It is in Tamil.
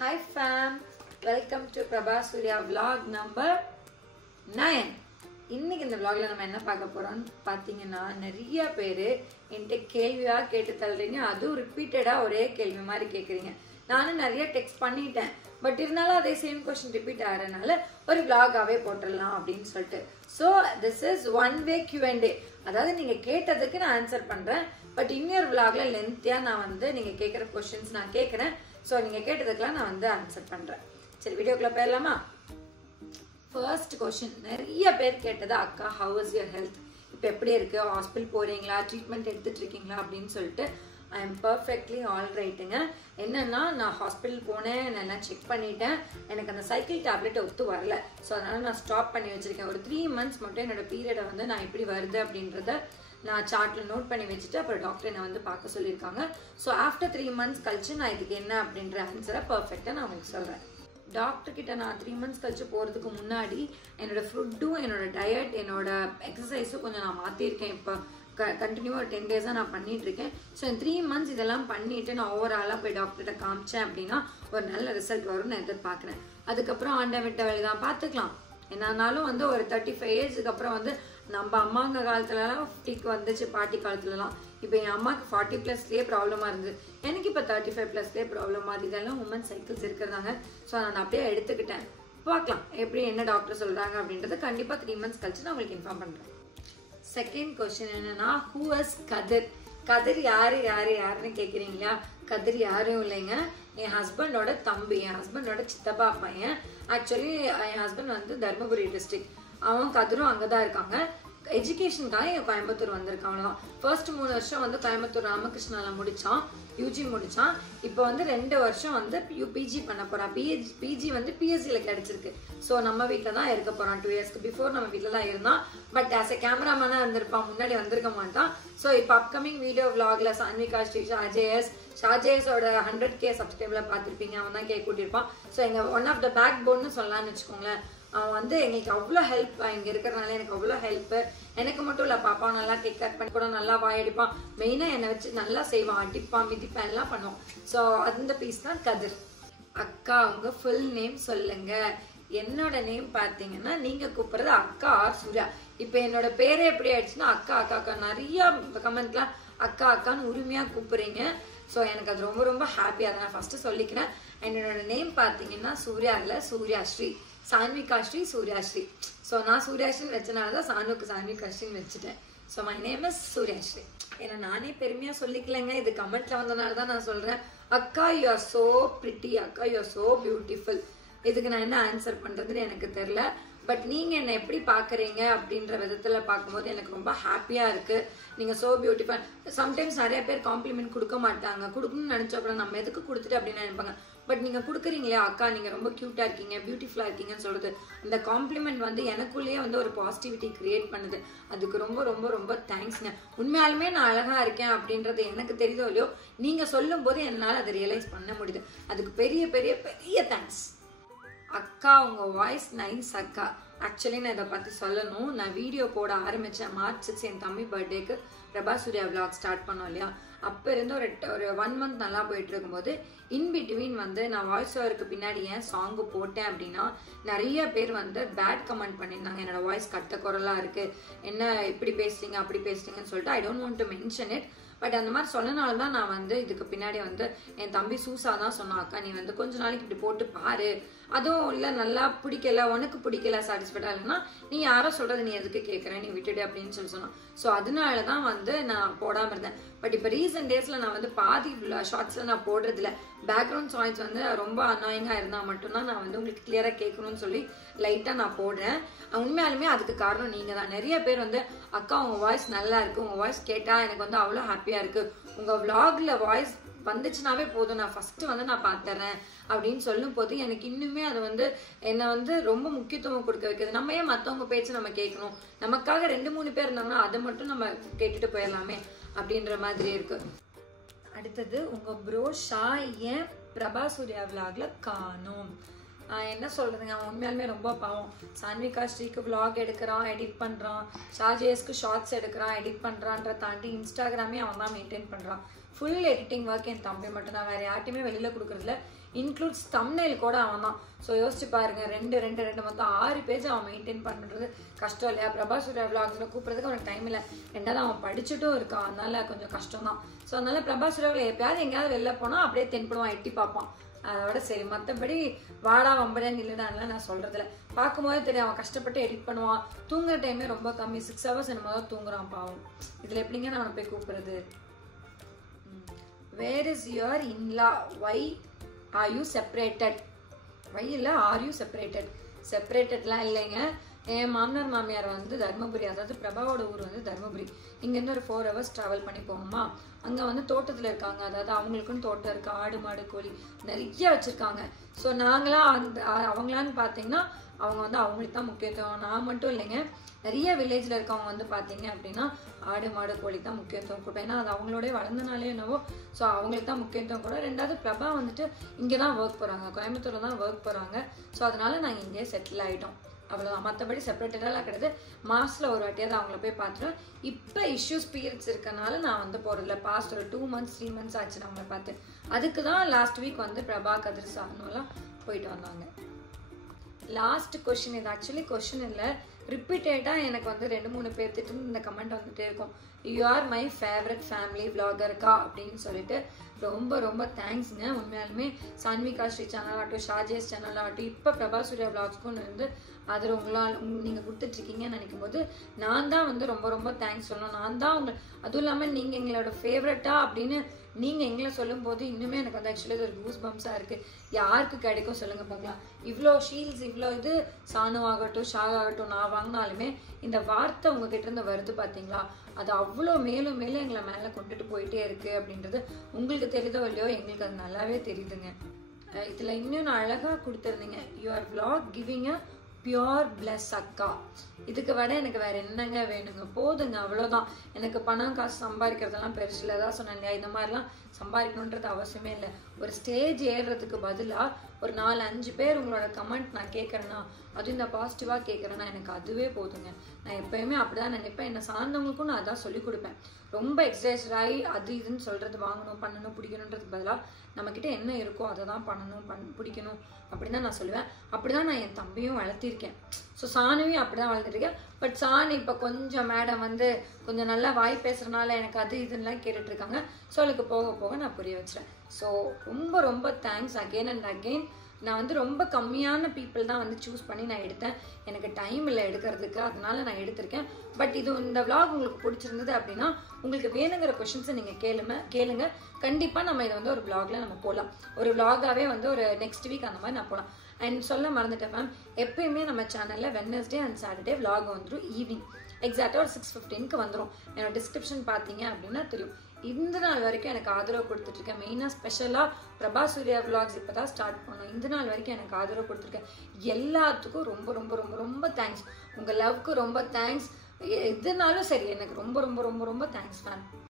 Hi fam, welcome to Prabha Surya vlog number 9. இன்னைக்கு இந்த vlogல நம்ம என்ன பார்க்க போறோம்னு பாத்தீங்கன்னா நிறைய பேர் என்கிட்ட கேள்வியா கேட்டு தள்ளுறீங்க. அதுவும் ரிப்பீட்டடா ஒரே கேள்வி மாதிரி கேக்குறீங்க. நானும் நிறைய டெக்ஸ்ட் பண்ணிட்டேன், பட் இருந்தாலும் அதே சேம் கொஸ்டின் ரிப்பீட் ஆகிறதுனால ஒரு vlog-ஆவே போட்டுடலாம் அப்படின்னு சொல்லிட்டு. So this is one way Q&A. அதாவது நீங்க கேட்டதுக்கு நான் ஆன்சர் பண்றேன், பட் இன்னொரு vlogல லென்த்தியா நான் வந்து நீங்க கேட்குற கொஸ்டின்ஸ் நான் கேட்குறேன். ஸோ நீங்க கேட்டதுக்கெல்லாம் நான் வந்து ஆன்சர் பண்றேன். சரி, வீடியோக்குள்ள போயிடலாமா? ஃபர்ஸ்ட் கொஸ்டின் நிறைய பேர் கேட்டது, அக்கா ஹவ் இஸ் யுவர் ஹெல்த், இப்போ எப்படி இருக்கு, ஹாஸ்பிட்டல் போறீங்களா, ட்ரீட்மெண்ட் எடுத்துட்டு இருக்கீங்களா அப்படின்னு சொல்லிட்டு. ஐ எம் பர்ஃபெக்ட்லி ஆல் ரைட்டுங்க. என்னன்னா நான் ஹாஸ்பிட்டல் போனேன், நான் எல்லாம் செக் பண்ணிட்டேன், எனக்கு அந்த சைக்கிள் டேப்லெட் ஒத்து வரல. ஸோ அதனால நான் ஸ்டாப் பண்ணி வச்சிருக்கேன். ஒரு 3 months மட்டும் என்னோட பீரியடை வந்து நான் எப்படி வருது அப்படின்றத நான் சார்ட்ல நோட் பண்ணி வச்சுட்டு அப்புறம் டாக்டர் என்னை வந்து பார்க்க சொல்லியிருக்காங்க. ஸோ ஆஃப்டர் 3 months கழிச்சு நான் இதுக்கு என்ன அப்படின்ற ஆன்சரை பர்ஃபெக்டாக நான் உங்களுக்கு சொல்கிறேன். டாக்டர் கிட்ட நான் 3 months கழிச்சு போகிறதுக்கு முன்னாடி என்னோட ஃபுட்டும் என்னோட டயட் என்னோட எக்ஸசைஸும் கொஞ்சம் நான் மாற்றிருக்கேன். இப்போ கண்டினியூவாக ஒரு 10 days நான் பண்ணிட்டு இருக்கேன். ஸோ 3 months இதெல்லாம் பண்ணிட்டு நான் ஓவராலாக போய் டாக்டர்கிட்ட காமிச்சேன் அப்படின்னா ஒரு நல்ல ரிசல்ட் வரும்னு நான் எதிர்பார்க்குறேன். அதுக்கப்புறம் ஆண்ட விட்ட வழி தான் பார்த்துக்கலாம். என்னாலும் வந்து ஒரு 35 ஏஜுக்கு அப்புறம் வந்து நம்ம அம்மாங்க காலத்துலலாம் 50க்கு வந்துச்சு, பாட்டி காலத்துலலாம். இப்போ என் அம்மாவுக்கு 40+லேயே ப்ராப்ளமாக இருந்தது, எனக்கு இப்போ 35+லேயே ப்ராப்ளம் ஆகுது. இதெல்லாம் உமன் சைக்கிள்ஸ் இருக்கிறதாங்க. ஸோ நான் அப்படியே எடுத்துக்கிட்டேன். பார்க்கலாம் எப்படி என்ன டாக்டர் சொல்கிறாங்க அப்படின்றத கண்டிப்பாக 3 months கழிச்சு நான் உங்களுக்கு இன்ஃபார்ம் பண்ணுறேன். செகண்ட் கொஸ்டின் என்னன்னா, ஹூ இஸ் கதிர்? கதிர் யாருன்னு கேட்குறீங்களா? கதிர் யாரும் இல்லைங்க, என் ஹஸ்பண்டோட தம்பி, என் ஹஸ்பண்டோட சித்தப்பா பையன். ஆக்சுவலி என் ஹஸ்பண்ட் வந்து தர்மபுரி டிஸ்ட்ரிக்ட், அவன் கதிரும் அங்கே தான் இருக்காங்க. எஜுகேஷனுக்காக என் கோயம்புத்தூர் வந்திருக்கான். அவ்வளோதான். ஃபர்ஸ்ட் 3 வருஷம் வந்து கோயம்புத்தூர் ராமகிருஷ்ணால முடிச்சான், யூஜி முடிச்சான். இப்போ வந்து 2 வருஷம் வந்து பிஜி பண்ண போறான். பிஜி வந்து பிஎஸ்சியில் கிடைச்சிருக்கு. ஸோ நம்ம வீட்டில் தான் இருக்க போறான். 2 yearsக்கு பிஃபோர் நம்ம வீட்டில் தான் இருந்தான். பட் ஆஸ் எ கேமராமேனாக இருந்திருப்பான், முன்னாடி வந்திருக்க மாட்டான். ஸோ இப்போ அப்கமிங் வீடியோ விளாக்ல சான்விகா ஸ்ரீ ஷாஜேஸோட 100K சப்ஸ்கிரைப்ல பார்த்துருப்பீங்க. அவன் தான் கேக் கூட்டியிருப்பான். ஸோ எங்கள் ஒன் ஆஃப் த பேக் போன்னு சொல்லலாம்னு வச்சுக்கோங்களேன். அவன் வந்து எங்களுக்கு அவ்வளோ ஹெல்ப், இங்கே இருக்கிறதுனால எனக்கு அவ்வளோ ஹெல்ப்பு. எனக்கு மட்டும் இல்லை, பாப்பா நல்லா கேக் கட் பண்ணி கூட நல்லா வாயடிப்பான். மெயினாக என்னை வச்சு நல்லா செய்வான், அடிப்பான், மிதிப்பான், எல்லாம் பண்ணுவான். ஸோ அந்த பீஸ் தான் கதிர். அக்கா உங்க ஃபுல் நேம் சொல்லுங்க. என்னோட நேம் பார்த்தீங்கன்னா நீங்க கூப்பிடுறது அக்கா ஆர் சூர்யா. இப்போ என்னோட பேரே எப்படி ஆயிடுச்சுன்னா அக்கா அக்கா அக்கா. நிறைய கமெண்ட்லாம் அக்கா அக்கான்னு உரிமையா கூப்பிடுறீங்க. ஸோ எனக்கு அது ரொம்ப ரொம்ப ஹாப்பி. அதை நான் ஃபர்ஸ்ட் சொல்லிக்கிறேன். என்னோட நேம் பார்த்தீங்கன்னா சூர்யா இல்லை, சூர்யாஸ்ரீ, சான்விகா ஸ்ரீ, சூர்யாஸ்ரீ. ஸோ நான் சூர்யாஸ்ரீன்னு வச்சனால தான் சானுக்கு சான்விகா ஸ்ரீன்னு வச்சுட்டேன். So my name is Suryasri. ஏன்னா நானே பெருமையா சொல்லிக்கலங்க, இது கமெண்ட்ல வந்தனால தான் நான் சொல்றேன். அக்கா யூ ஆர் சோ பிரிட்டி, அக்கா யூ ஆர் சோ பியூட்டிஃபுல். இதுக்கு நான் என்ன ஆன்சர் பண்றதுன்னு எனக்கு தெரியல. பட் நீங்க என்ன எப்படி பாக்குறீங்க அப்படின்ற விதத்துல பார்க்கும்போது எனக்கு ரொம்ப ஹாப்பியா இருக்கு. நீங்க சோ பியூட்டிஃபுல். சம்டைம்ஸ் நிறைய பேர் காம்ப்ளிமெண்ட் கொடுக்க மாட்டாங்க, கொடுக்கணும்னு நினைச்சா கூட நம்ம எதுக்கு கொடுத்துட்டு அப்படின்னு நினைப்பாங்க. பட் நீங்க கொடுக்குறீங்களே, அக்கா நீங்க ரொம்ப கியூட்டா இருக்கீங்க, பியூட்டிஃபுல்லா இருக்கீங்கன்னு சொல்றது, அந்த காம்ப்ளிமெண்ட் வந்து எனக்குள்ளேயே வந்து ஒரு பாசிட்டிவிட்டி கிரியேட் பண்ணுது. அதுக்கு ரொம்ப ரொம்ப ரொம்ப தேங்க்ஸ்ங்க. உண்மையாலுமே நான் அழகா இருக்கேன் அப்படின்றது எனக்கு தெரியுதோ இல்லையோ, நீங்க சொல்லும் போது என்னால் அதை ரியலைஸ் பண்ண முடியுது. அதுக்கு பெரிய பெரிய பெரிய தேங்க்ஸ். அக்கா உங்க வாய்ஸ் நைஸ் அக்கா. ஆக்சுவலி நான் இதை பற்றி சொல்லணும். நான் வீடியோ போட ஆரம்பித்தேன் March 6 என் தம்பி பர்த்டேக்கு பிரபா சூர்யா vlog ஸ்டார்ட் பண்ணோம் இல்லையா. அப்போ இருந்து ஒரு 1 month நல்லா போயிட்டு இருக்கும்போது இன்பிட்வீன் வந்து நான் வாய்ஸ் ஓவருக்கு பின்னாடி ஏன் சாங்கு போட்டேன் அப்படின்னா நிறைய பேர் வந்து பேட் கமெண்ட் பண்ணியிருந்தாங்க. என்னோட வாய்ஸ் கட்ட குரலாக இருக்கு, என்ன இப்படி பேசுறீங்க அப்படி பேசுறீங்கன்னு சொல்லிட்டு. I don't want to mention it. But அந்த மாதிரி சொன்னனால தான் நான் வந்து இதுக்கு பின்னாடி வந்து என் தம்பி சூசா தான் சொன்னான், அக்கா நீ வந்து கொஞ்ச நாளைக்கு இப்படி போட்டு பாரு, அதுவும் இல்லை நல்லா பிடிக்கல, உனக்கு பிடிக்கல, சாட்டிஸ்ஃபைடா இல்லைன்னா நீ யாரோ சொல்றது நீ எதுக்கு கேட்குற, நீ விட்டுடு அப்படின்னு சொன்னான். ஸோ அதனால தான் வந்து நான் போடாமல் இருந்தேன். பட் இப்போ ரீசெண்ட் டேஸில் நான் வந்து பாதி ஷார்ட்ஸில் நான் போடுறது இல்லை. பேக்ரவுண்ட் சாய்ஸ் வந்து ரொம்ப அனாயிங்காக இருந்தால் மட்டும்தான் நான் வந்து உங்களுக்கு கிளியராக கேட்கணும்னு சொல்லி லைட்டாக நான் போடுறேன். உண்மையாலுமே அதுக்கு காரணம் நீங்கள் தான். நிறைய பேர் வந்து அக்கா உங்கள் வாய்ஸ் நல்லா இருக்குது, உங்கள் வாய்ஸ் கேட்டால் எனக்கு வந்து அவ்வளோ ஹாப்பியாக இருக்குது, உங்கள் vlogல வாய்ஸ் வந்துச்சுனாவே போதும், நான் ஃபர்ஸ்ட் வந்து நான் பார்த்துறேன் அப்படின்னு சொல்லும் போது எனக்கு இன்னுமே அது வந்து என்னை வந்து ரொம்ப முக்கியத்துவம் கொடுக்க வைக்குது. நம்ம ஏன் மற்றவங்க பேச்சு நம்ம கேட்கணும், நமக்காக 2-3 பேர் இருந்தாங்கன்னா அதை மட்டும் நம்ம கேட்டுட்டு போயிடலாமே அப்படின்ற மாதிரி இருக்கு. அடுத்தது உங்க ப்ரோ ஷா ஏன் பிரபா சூர்யா vlogல காணோம்? என்ன சொல்றதுங்க, அவன் உண்மையாலுமே ரொம்ப பாவம். சான்விகா ஸ்ரீக்கு vlog எடுக்கிறான், எடிட் பண்றான், ஷாஜேஸ்க்கு ஷார்ட்ஸ் எடுக்கிறான், எடிட் பண்றான்ற தாண்டி இன்ஸ்டாகிராமே அவன் தான் மெயின்டைன் பண்றான். ஃபுல் எடிட்டிங் ஒர்க் என் தம்பி மட்டும் தான், வேற யார்ட்டையுமே வெளியில கொடுக்குறதுல. இன்க்ளூட்ஸ் தம்ப்நெயில் கூட அவன் தான். ஸோ யோசிச்சு பாருங்க, ரெண்டு மொத்தம் 6 பேஜ் அவன் மெயின்டைன் பண்ணுறது கஷ்டம் இல்லையா? பிரபா சூர்யா விளாக்ஸில் கூப்பிட்றதுக்கு அவனுக்கு டைம் இல்லை. ரெண்டாவது அவன் படிச்சுட்டும் இருக்கான், அதனால கொஞ்சம் கஷ்டம் தான். ஸோ அதனால பிரபா சூர்யாவில் எப்பயாவது எங்கேயாவது வெளில போனால் அப்படியே தென்படுவான், எட்டி பார்ப்பான், அதோட சரி. மற்றபடி வாடா வம்படா நில்லுடான்லாம் நான் சொல்றதில்ல. பார்க்கும்போது தெரியும் அவன் கஷ்டப்பட்டு எடிட் பண்ணுவான். தூங்குற டைமே ரொம்ப கம்மி, 6 hours என்னமோ தான் தூங்குறான் பாவம். இதில் எப்படிங்க நான் அவனை போய் கூப்பிடுறது? Where is your in law, why are you separated? Why இல்லை, ஆர் யூ செப்பரேட்டட்? செப்பரேட்டட்லாம் இல்லைங்க. என் மாமனார் மாமியார் வந்து தர்மபுரி, அதாவது பிரபாவோட ஊர் வந்து தர்மபுரி. இங்கேருந்து ஒரு 4 hours ட்ராவல் பண்ணி போகணுமா. அங்கே வந்து தோட்டத்தில் இருக்காங்க, அதாவது அவங்களுக்குன்னு தோட்டம் இருக்குது, ஆடு மாடு கோழி நிறைய வச்சுருக்காங்க. ஸோ நாங்களாம் அவங்களான்னு பார்த்தீங்கன்னா அவங்க வந்து அவங்களுக்கு தான் முக்கியத்துவம். நான் மட்டும் இல்லைங்க, நிறைய வில்லேஜில் இருக்கவங்க வந்து பார்த்தீங்க அப்படின்னா ஆடு மாடு கோழி தான் முக்கியத்துவம் கொடுப்பேன். ஏன்னா அது அவங்களோடய வளர்ந்தனாலே என்னவோ, ஸோ அவங்களுக்கு தான் முக்கியத்துவம் கூட. ரெண்டாவது பிரபா வந்துட்டு இங்கே தான் ஒர்க் போகிறாங்க, கோயம்புத்தூரில் தான் ஒர்க் போகிறாங்க. ஸோ அதனால நாங்கள் இங்கேயே செட்டில் ஆகிட்டோம், அவ்வளோதான். மற்றபடி செப்பரேட்டடாலாம் கிடையாது. மாதத்தில் ஒரு வாட்டியாவது அவங்கள போய் பார்த்துருவேன். இப்போ இஷ்யூஸ் பீரியட்ஸ் இருக்கனால நான் வந்து போகிறதில்ல. பாஸ்ட் ஒரு 2 months 3 months ஆச்சு அவங்கள பார்த்து. அதுக்கு தான் லாஸ்ட் வீக் வந்து பிரபா கதிர் சார்னெல்லாம் போயிட்டு வந்தாங்க. லாஸ்ட் கொஷின் இது. ஆக்சுவலி கொஷின் இல்லை, ரிப்பீட்டடாக எனக்கு வந்து 2-3 பேர்த்திட்டு இந்த கமெண்ட் வந்துகிட்டே இருக்கும். You are my favourite family விளாகர்க்கா அப்படின்னு சொல்லிட்டு ரொம்ப ரொம்ப தேங்க்ஸுங்க. உண்மையாலுமே சான்விகா ஸ்ரீ சேனல் ஆகட்டும், ஷாஜேஸ் சேனல் ஆகட்டும், இப்போ பிரபா சூர்யா விளாக்ஸ்க்கும் இருந்து அது நீங்கள் கொடுத்துட்ருக்கீங்கன்னு நினைக்கும் போது நான் தான் வந்து ரொம்ப ரொம்ப தேங்க்ஸ் சொல்லணும். நான் தான் அதுவும் இல்லாமல் நீங்கள் எங்களோட ஃபேவரட்டா அப்படின்னு நீங்கள் எங்களை சொல்லும் போது இன்னுமே எனக்கு வந்து ஆக்சுவலி ஒரு கூஸ் பம்ப்ஸாக இருக்குது. யாருக்கு கிடைக்கும் சொல்லுங்கள் பார்க்கலாம். இவ்வளோ ஷீல்ஸ், இவ்வளோ இது சானு ஆகட்டும் ஷாக் ஆகட்டும் நான் வாங்கினாலுமே இந்த வார்த்தை உங்ககிட்ட இருந்து வருது பார்த்தீங்களா, அது அவ்வளோ மேலும் மேலும் எங்களை மேலே கொண்டுட்டு போயிட்டே இருக்குது அப்படின்றது உங்களுக்கு தெரியுதோ இல்லையோ, எங்களுக்கு அது நல்லாவே தெரியுதுங்க. இதில் இன்னும் நான் அழகாக கொடுத்துருந்தீங்க, your vlog giving a pure plus அக்கா. இதுக்கு விட எனக்கு வேற என்னங்க வேணுங்க, போதுங்க, அவ்வளோதான். எனக்கு பணம் காசு சம்பாதிக்கிறதெல்லாம் பெருசு இல்லை, தான் சொன்னேன் இல்லையா, இந்த மாதிரிலாம் சம்பாதிக்கணுன்றது அவசியமே இல்லை. ஒரு ஸ்டேஜ் ஏறுறதுக்கு பதிலாக ஒரு 4-5 பேர் உங்களோட கமெண்ட் நான் கேட்குறேன்னா, அதுவும் இந்த பாசிட்டிவாக கேட்குறேன்னா எனக்கு அதுவே போதுங்க. நான் எப்பயுமே அப்படிதான் நினைப்பேன். என்னை சார்ந்தவங்களுக்கும் நான் அதான் சொல்லிக் கொடுப்பேன். ரொம்ப எக்ஸசைஸ்டாகி அது இதுன்னு சொல்கிறது, வாங்கணும் பண்ணணும் பிடிக்கணுன்றதுக்கு பதிலாக நம்மக்கிட்ட என்ன இருக்கோ அதை தான் பண்ணணும் பிடிக்கணும் அப்படின்னு தான் நான் சொல்லுவேன். அப்படி தான் நான் என் தம்பியும் வளர்த்திருக்கேன். ஸோ சாணுவையும் அப்படி தான் வளர்த்துருக்கேன். பட் சாணி இப்போ கொஞ்சம் மேடம் வந்து கொஞ்சம் நல்லா வாய் பேசுகிறனால எனக்கு அது இதுன்னெலாம் கேட்டுட்ருக்காங்க. ஸோ அவளுக்கு போக போக நான் புரிய வச்சுறேன். ஸோ ரொம்ப ரொம்ப தேங்க்ஸ் அகெயின் அண்ட் அகெயின். நான் வந்து ரொம்ப கம்மியான பீப்புள் தான் வந்து சூஸ் பண்ணி நான் எடுத்தேன். எனக்கு டைம் இல்லை எடுக்கிறதுக்கு, அதனால நான் எடுத்திருக்கேன். பட் இந்த விளாக் உங்களுக்கு பிடிச்சிருந்தது அப்படின்னா உங்களுக்கு வேணுங்கிற கொஷின்ஸை நீங்கள் கேளுங்க. கண்டிப்பாக நம்ம இதை வந்து ஒரு விளாகில் நம்ம போகலாம். ஒரு விளாகாகவே வந்து ஒரு நெக்ஸ்ட் வீக் அந்த மாதிரி நான் போகலாம். அண்ட் சொல்ல மறந்துட்டேன் மேம், எப்பயுமே நம்ம சேனலில் வெட்னஸ்டே அண்ட் சாட்டர்டே விளாக் வந்துடும் ஈவினிங் எக்ஸாக்டாக ஒரு 6:15க்கு வந்துடும். என்னோட டிஸ்கிரிப்ஷன் பார்த்தீங்க அப்படின்னா தெரியும். இந்த நாள் வரைக்கும் எனக்கு ஆதரவு கொடுத்துட்ருக்கேன். மெயினாக ஸ்பெஷலாக பிரபா சூர்யா விளாக்ஸ் இப்போ தான் ஸ்டார்ட் பண்ணோம். இந்த நாள் வரைக்கும் எனக்கு ஆதரவு கொடுத்துருக்கேன். எல்லாத்துக்கும் ரொம்ப ரொம்ப ரொம்ப ரொம்ப தேங்க்ஸ். உங்கள் லவ்க்கு ரொம்ப தேங்க்ஸ். எதுனாலும் சரி, எனக்கு ரொம்ப ரொம்ப ரொம்ப ரொம்ப தேங்க்ஸ் மேம்.